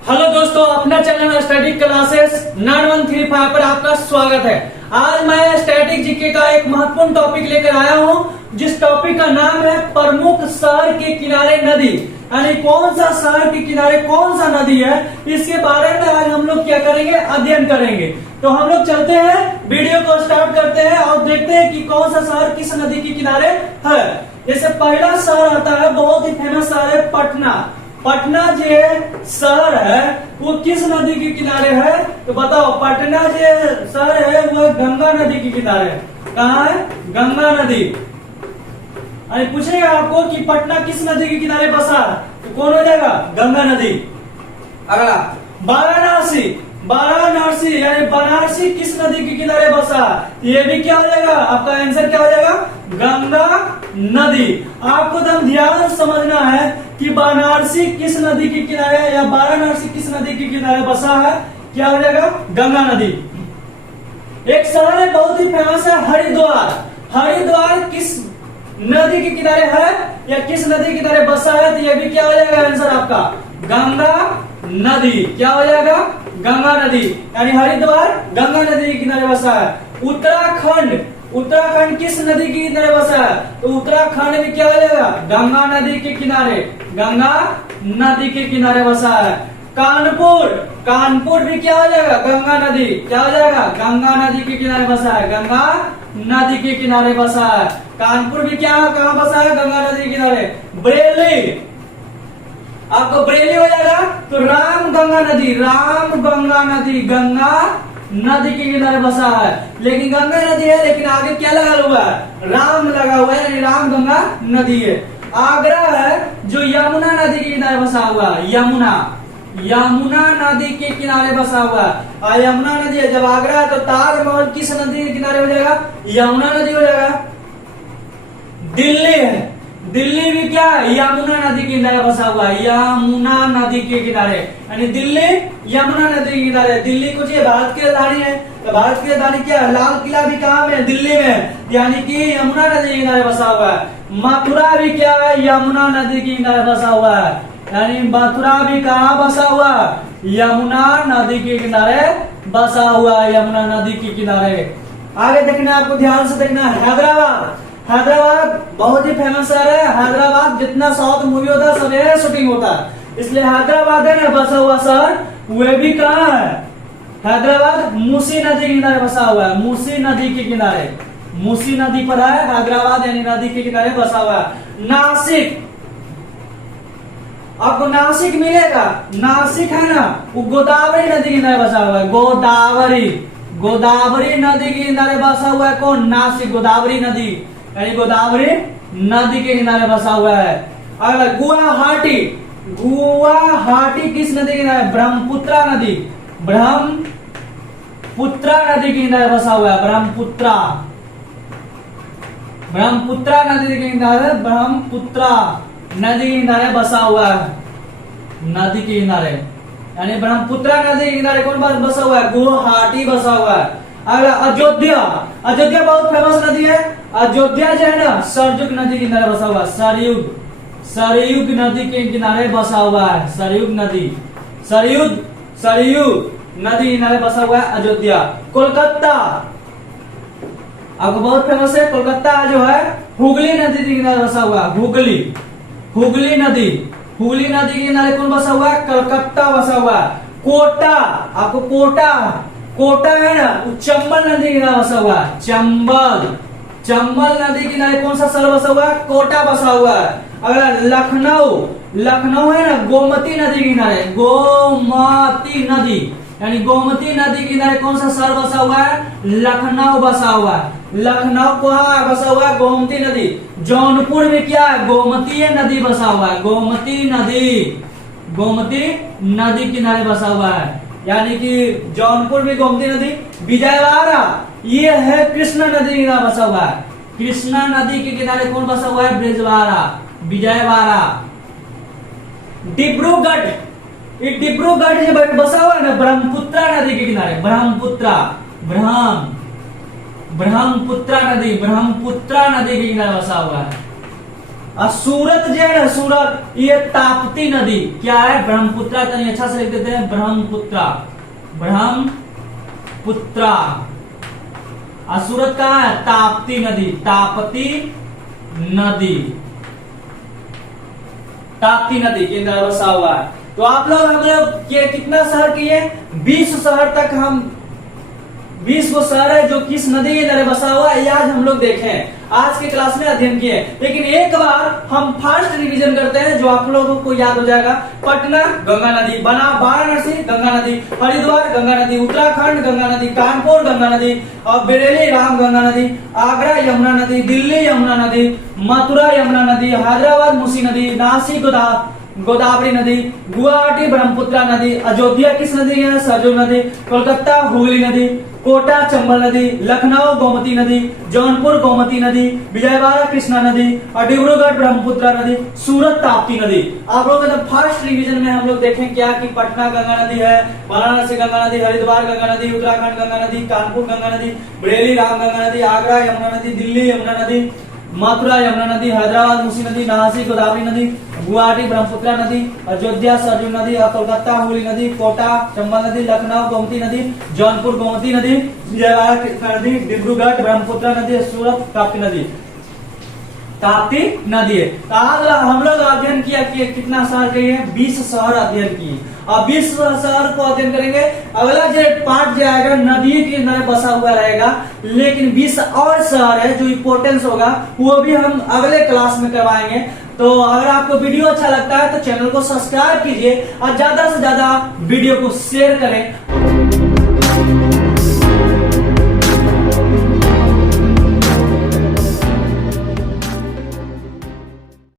Hello दोस्तों, अपना channel static classes 9135 पर आपका स्वागत है। आज मैं स्टैटिक जीके का एक महत्वपूर्ण टॉपिक लेकर आया हूं, जिस टॉपिक का नाम है प्रमुख शहर के किनारे नदी। यानी कौन सा शहर के किनारे कौन सा नदी है, इसके बारे में आज हम लोग क्या करेंगे, अध्ययन करेंगे। तो हम लोग चलते हैं, वीडियो को स्टार्ट करते हैं और देखते हैं कि कौन सा शहर किस नदी के किनारे है। जैसे पहला शहर आता है, बहुत ही फेमस शहर है पटना। पटना जो शहर है वो किस नदी के किनारे है, तो बताओ। पटना जो शहर है वो गंगा नदी के किनारे है। कहाँ है? गंगा नदी। अरे पूछेगा आपको कि पटना किस नदी के किनारे बसा है, तो कौन हो जाएगा? गंगा नदी। अगला वाराणसी। वाराणसी यानी बनारसी किस नदी के किनारे बसा है, ये भी क्या हो जाएगा? आपका आंसर क्या हो जाएगा? गंगा नदी। आपको दम ध्यान समझना है कि वाराणसी किस नदी के किनारे या वाराणसी किस नदी के किनारे बसा है, क्या हो जाएगा? गंगा नदी। एक शहर है बहुत ही फेमस है, हरिद्वार। हरिद्वार किस नदी के किनारे है या किस नदी के किनारे बसा है, तो ये भी क्या हो जाएगा आंसर आपका? गंगा नदी। क्या हो जाएगा? गंगा नदी। यानी हरिद्वार गंगा नदी के किनारे बसा है। उत्तराखंड। उत्तराखंड किस नदी के किनारे बसा है, तो उत्तराखंड भी क्या हो जाएगा? गंगा नदी के किनारे। गंगा नदी के किनारे बसा है। कानपुर। कानपुर भी क्या हो जाएगा? गंगा नदी। क्या हो जाएगा? गंगा नदी के किनारे बसा है। गंगा नदी के किनारे बसा है। कानपुर भी क्या, कहाँ बसा है? गंगा नदी के किनारे। बरेली। आपको बरेली हो जाएगा तो राम गंगा नदी। राम गंगा नदी गंगा नदी के किनारे बसा है। लेकिन गंगा नदी है, लेकिन आगे क्या लगा हुआ है? राम लगा हुआ है, यानी राम गंगा नदी है। आगरा है जो यमुना नदी के किनारे बसा हुआ है। यमुना। यमुना नदी के किनारे बसा हुआ है। यमुना नदी है, जब आगरा है तो ताजमहल किस नदी के किनारे हो जाएगा? यमुना नदी हो जाएगा। दिल्ली है। दिल्ली भी क्या है? यमुना नदी के किनारे बसा हुआ है। यमुना नदी के किनारे, यानी दिल्ली यमुना नदी के किनारे। दिल्ली कुछ ये भारत की राजधानी है, तो भारत की राजधानी क्या है? लाल किला भी कहाँ में? दिल्ली में, यानी कि यमुना नदी के किनारे बसा हुआ है। मथुरा भी क्या है? यमुना नदी के किनारे बसा हुआ है। यानी मथुरा भी कहाँ बसा हुआ है? यमुना नदी के किनारे बसा हुआ है। यमुना नदी के किनारे। आगे देखना, आपको ध्यान से देखना है। हैदराबाद। हैदराबाद बहुत ही फेमस शहर है। हैदराबाद जितना साउथ मूवी होता है सब यही शूटिंग होता है, इसलिए हैदराबाद है ना बसा हुआ शहर, वे भी कहाँ है? हैदराबाद मूसी नदी के किनारे बसा हुआ है। मूसी नदी के किनारे, मूसी नदी पर है हैदराबाद, यानी नदी के किनारे बसा हुआ है। नासिक। आपको नासिक मिलेगा। नासिक है ना, वो गोदावरी नदी के किनारे बसा हुआ है। गोदावरी। गोदावरी नदी के किनारे बसा हुआ है। कौन? नासिक। गोदावरी नदी, यानी गोदावरी नदी के किनारे बसा हुआ है। अगला गुवाहाटी। गुवाहाटी किस नदी के किनारे? ब्रह्मपुत्रा नदी। ब्रह्मपुत्रा नदी के किनारे बसा हुआ है। ब्रह्मपुत्रा। ब्रह्मपुत्रा नदी के किनारे, ब्रह्मपुत्रा नदी के किनारे बसा हुआ है। नदी के किनारे, यानी ब्रह्मपुत्रा नदी के किनारे कौन बसा हुआ है? गुवाहाटी बसा हुआ है। अगला अयोध्या। अयोध्या बहुत फेमस नदी है। अयोध्या जो है ना, सरयुग नदी के किनारे बसा हुआ है। सरयुग। सरयुग नदी के किनारे बसा हुआ है। सरयुग नदी। सरयुग नदी के किनारे बसा हुआ है अयोध्या। कोलकाता। आपको बहुत फेमस है कोलकाता जो है, हुगली नदी के किनारे बसा हुआ है। हुगली। हुगली नदी। हुगली नदी के किनारे कौन बसा हुआ है? कलकत्ता बसा हुआ है। कोटा। आपको कोटा, कोटा है ना, चंबल नदी के किनारे बसा हुआ है। चंबल। चंबल नदी के किनारे कौन सा शहर बसा हुआ है? कोटा बसा हुआ है। अगर लखनऊ। लखनऊ है ना, गोमती नदी के किनारे। गोमती नदी, यानी गोमती नदी के किनारे कौन सा शहर बसा हुआ है? लखनऊ बसा हुआ है। लखनऊ कहाँ बसा हुआ है? गोमती नदी। जौनपुर में क्या है? गोमती नदी बसा हुआ है। गोमती नदी। गोमती नदी किनारे बसा हुआ है, यानी कि जौनपुर में गोमती नदी। विजयवाड़ा ये है कृष्णा नदी के किनारे बसा हुआ है। कृष्णा नदी के किनारे कौन बसा हुआ है? ब्रिजवाड़ा। विजयवाड़ा। डिब्रूगढ़। ये डिब्रूगढ़ जो बसा हुआ है ना, ब्रह्मपुत्रा नदी के किनारे। ब्रह्मपुत्रा। ब्रह्मपुत्रा नदी। ब्रह्मपुत्रा नदी के किनारे बसा हुआ है। सूरत जो है ना, सूरत, ये ताप्ती नदी क्या है, ब्रह्मपुत्रा। कहीं अच्छा से लिख देते हैं, ब्रह्मपुत्रा, ब्रह्मपुत्रा। सूरत कहाँ है, ताप्ती नदी, ताप्ती नदी, ताप्ती नदी के अंदर बसा हुआ है। तो आप लोग हम लोग कितना शहर किए, 20 शहर तक, हम 20 वो शहर है जो किस नदी के अंदर बसा हुआ है, आज हम लोग देखें, आज के क्लास में अध्ययन किए। लेकिन एक बार हम फर्स्ट रिवीजन करते हैं जो आप लोगों को याद हो जाएगा। पटना गंगा नदी, वाराणसी गंगा नदी, हरिद्वार गंगा नदी, उत्तराखंड गंगा नदी, कानपुर गंगा नदी, और बरेली राम गंगा नदी, आगरा यमुना नदी, दिल्ली यमुना नदी, मथुरा यमुना नदी, हैदराबाद मूसी नदी, नासिक गोदावरी नदी, गुवाहाटी ब्रह्मपुत्रा नदी, अयोध्या किस नदी है, सरजू नदी, कोलकाता हुगली नदी, कोटा चंबल नदी, लखनऊ गोमती नदी, जौनपुर गोमती नदी, विजयवाड़ा कृष्णा नदी, और डिब्रूगढ़ ब्रह्मपुत्रा नदी, सूरत ताप्ती नदी। आप लोग फर्स्ट रिवीजन में हम लोग देखें क्या कि पटना गंगा नदी है, वाराणसी गंगा नदी, हरिद्वार गंगा नदी, उत्तराखंड गंगा नदी, कानपुर गंगा नदी, बरेली राम गंगा नदी, आगरा यमुना नदी, दिल्ली यमुना नदी, मथुरा यमुना नदी, हैदराबाद मूसी नदी, नासिक गोदावरी नदी, गुवाहाटी ब्रह्मपुत्रा नदी, अयोध्या सरजू नदी, और कोलकाता हुगली नदी, कोटा चंबल नदी, लखनऊ गोमती नदी, जौनपुर गोमती नदी, विजयवाड़ा कृष्णा नदी, डिब्रूगढ़ ब्रह्मपुत्रा नदी, सूरत ताप्ती नदी, ताप्ती नदी है। तो आज हम लोग अध्ययन किया कि कितना शहर किए, 20 शहर अध्ययन किए, और 20 शहर को अध्ययन करेंगे। अगला जो पार्ट जो आएगा नदी के अंदर बसा हुआ रहेगा, लेकिन 20 और शहर है जो इंपोर्टेंस होगा वो भी हम अगले क्लास में करवाएंगे। तो अगर आपको वीडियो अच्छा लगता है तो चैनल को सब्सक्राइब कीजिए और ज्यादा से ज्यादा वीडियो को शेयर करें।